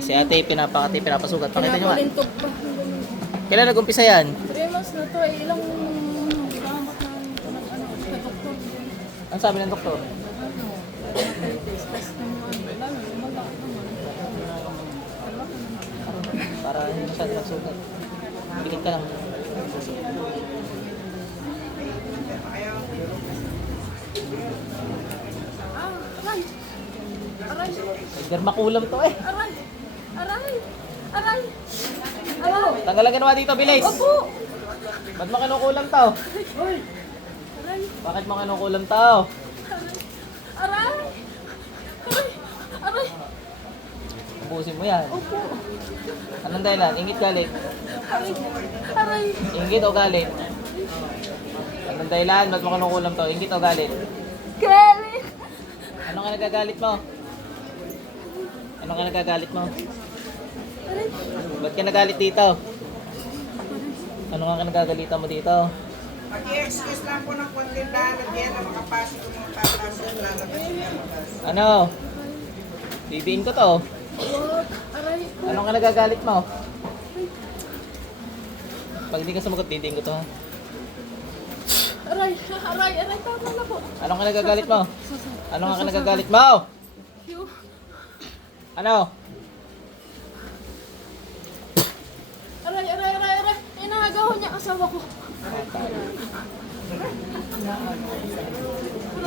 Si ate, pinapasugat. Pakita nyo nga. Pinapalintog pa. Kailan nag-umpisa yan? 3 months na to, ilang gamot sa doktor. Ano sabi ng doktor? Test ng lalo, lumaga naman. Para hindi masyado nagsugat. Pikit ka lang. Aray! Aray! Dermakulam to eh. Aray! Aray! Aray! Aray! Tanggalan ka naman dito, bilis. Opo! Ba't mo kinukulam to? Aray! Bakit mo kinukulam to? Aray! Aray! Aray! Ubusin mo yan. Opo! Anong dahilan? Ingit, galit? Aray! Aray! Ingit o galit? Anong dahilan? Ba't mo kinukulam to? Ingit o galit? Galit! Ano ka nagagalit mo? Ano ka nagagalit mo? Aray! Ba't ka nagalit dito? Ano nga ka nagagalitan mo dito? Mag-i-excuse lang po ng konti na nagyan na makapasok yung mga tatas at lalabas niya. Ano? Bibiin ko to. Wag! Aray! Ano ka nagagalit mo? Pag hindi ka sumagot, didiin ko to ha. Aray! Aray! Aray! Tama na po! Ano ka nagagalit mo? Ano nga ka nagagalit mo? Yo! Ano? Aray! Aray! Aray! Aray! Inagaw niya asawa ko!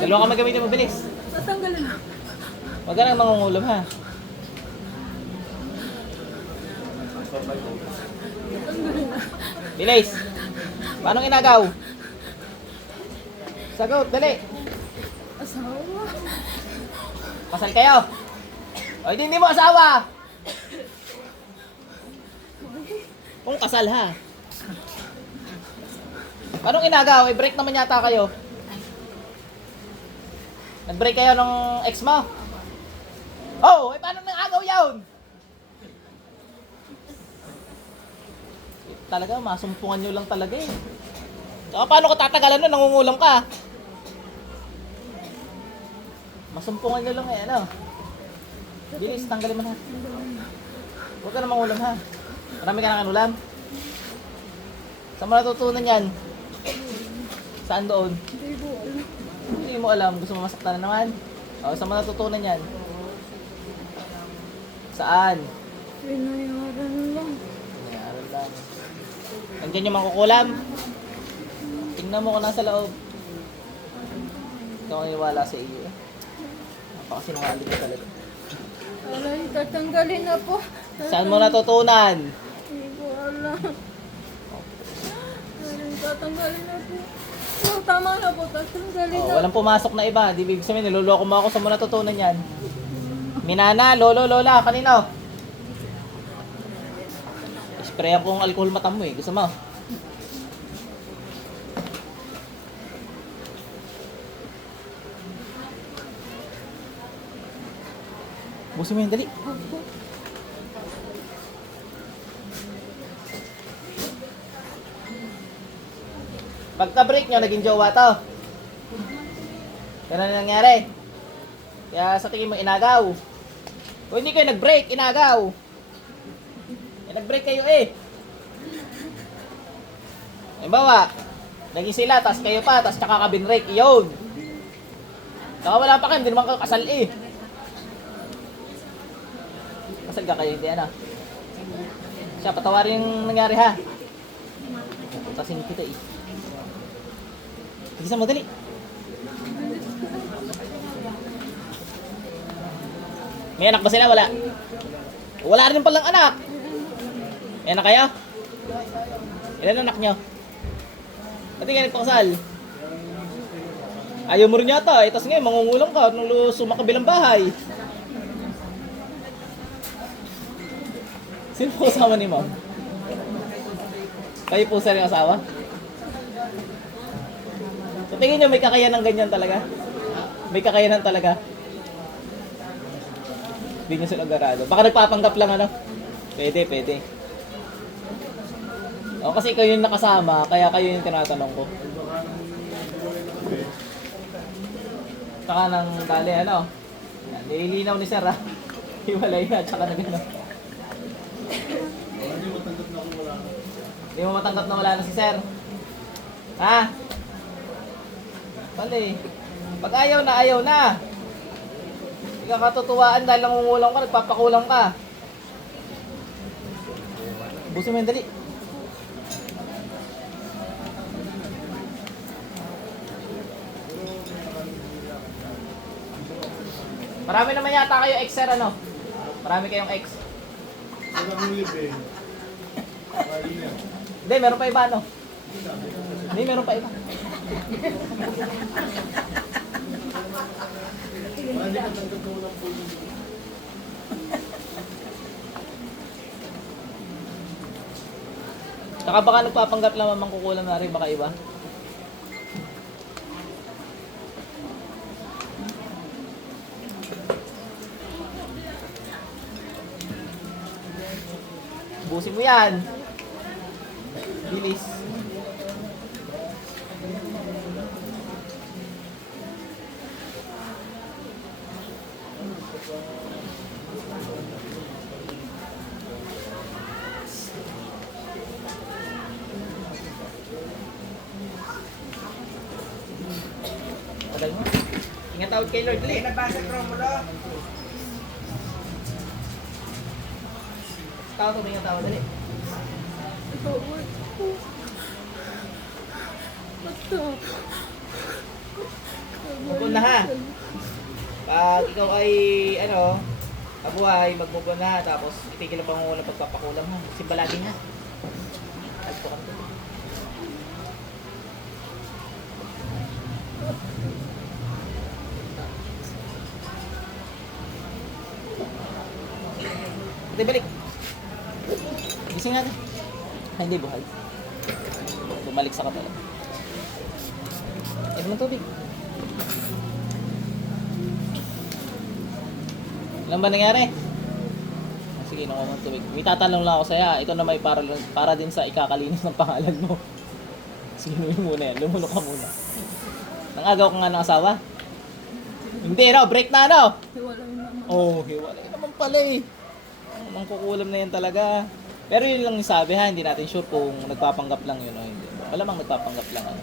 Dalawa ka magamitin mo, bilis. Natanggalin na! Huwag ka nang mangungulom ha. Natanggalin na! Bilis. Paano inagaw? Sagot, dali. Asawa! Kasal kayo. O hindi mo asawa. Kung kasal ha. Paano inagaw? I-break naman yata kayo. Nag-break kayo ng ex mo? Oh, paano nang agaw yun? Talaga, masumpungan nyo lang talaga eh. Saka paano ka tatagalan nun? Nangungulam ka. Masumpungan nyo lang eh, ano? Bilis, tanggalin mo na. Huwag ka na mangulam ha. Marami ka na kanulam. Saan mo natutunan yan? Saan doon? Hindi po alam. Hindi mo alam. Gusto mo masaktan na naman? O, saan mo natutunan yan? Saan? Pinayaran lang. Nangyari lang. Nandiyan yung mangkukulam. Tingnan mo kung nasa loob. Ito ang iwala sa iyo. Napakasinungaling ka talaga. Aray! Tatanggalin na po! Saan mo natutunan? Hindi ko alam. Aray! Tatanggalin na po! Oh, tama na po! Tatanggalin Oh, na! walang pumasok na iba. Di ibig sabihin, niloloko mo ako. Saan mo natutunan yan? Minana, lolo, lola, kanino? Sprayan ko ang alcohol mata mo eh. Gusto mo? Busin mo yun, dali. Pagka-break nyo, naging jowa to. Ganun ang nangyari. Kaya sa tingin mo, inagaw. O hindi kayo nag-break, inagaw. Nag-break kayo eh. Halimbawa, naging sila, tas kayo pa, tas tsaka ka binrake, iyon. Saka wala pa kayo, hindi naman kayo kasal eh. Kasal ka kayo, hindi ano. Siya, patawarin yung nangyari ha. Putasin kita eh. Tigisan mo, dali. May anak ba sila? Wala. Wala rin palang anak. May anak kayo? Ilan anak nyo? Ba't di kayo nagpakasal? Ayaw mo rin yata. Tapos ngayon, mangungulang ka nung sumakabilang bahay. Sino po kasama ni mo? Kayo po sa rin asawa? So, tingin nyo, may kakayanan ganyan talaga? May kakayanan talaga? Hindi nyo sila garado. Baka nagpapanggap lang ano? Pwede, pwede. O, kasi kayo yung nakasama, kaya kayo yung tinatanong ko. Saka nang dali, ano? Nililinaw ni Sir, ha? Hiwalay na, tsaka na gano'n. Hindi mo matanggap na wala na si sir. Ha? Pali. Pag ayaw na, ayaw na. Hindi ka katutuwaan dahil nangungulang ka, nagpapakulang ka. Busin mo yung dali. Marami naman yata kayo ex, sir, ano? Marami kayong ex. Hindi, meron pa iba, ano? Hindi, meron pa iba. Saka baka nagpapanggap lang mamang kukulang na rin, baka iba. Busin mo yan. Bilis. Tagal mo. Ingat out kay Lord Hindi Lee. nabasa Romulo. Tao, tumingin tao, dali. Move na ha. Pag ikaw ay, ano, kabuhay, mag-move on na. Tapos, itigil ang pangungulang pagpapakulam ha. Simba lagi na. Alto ka na. Ito, balik. Gising natin. Ay, hindi, buhay. Bumalik sa kapala. Ay, naman tubig. Ilan ba nangyari? Ah, sige, nakuha mo ng tubig. May tatanong lang ako sa'yo. Ito na may para din sa ikakalinis ng pangalan mo. Sige, muna yan. Lumunok ka muna. Nangagaw ka nga ng asawa? Hindi, no? Break na, no? Hiwalay naman. Oh, hiwalay naman pala eh. Ang kukulam na yan talaga. Pero yun lang yung sabi ha, hindi natin sure kung nagpapanggap lang yun o hindi. Malamang nagpapanggap lang ano.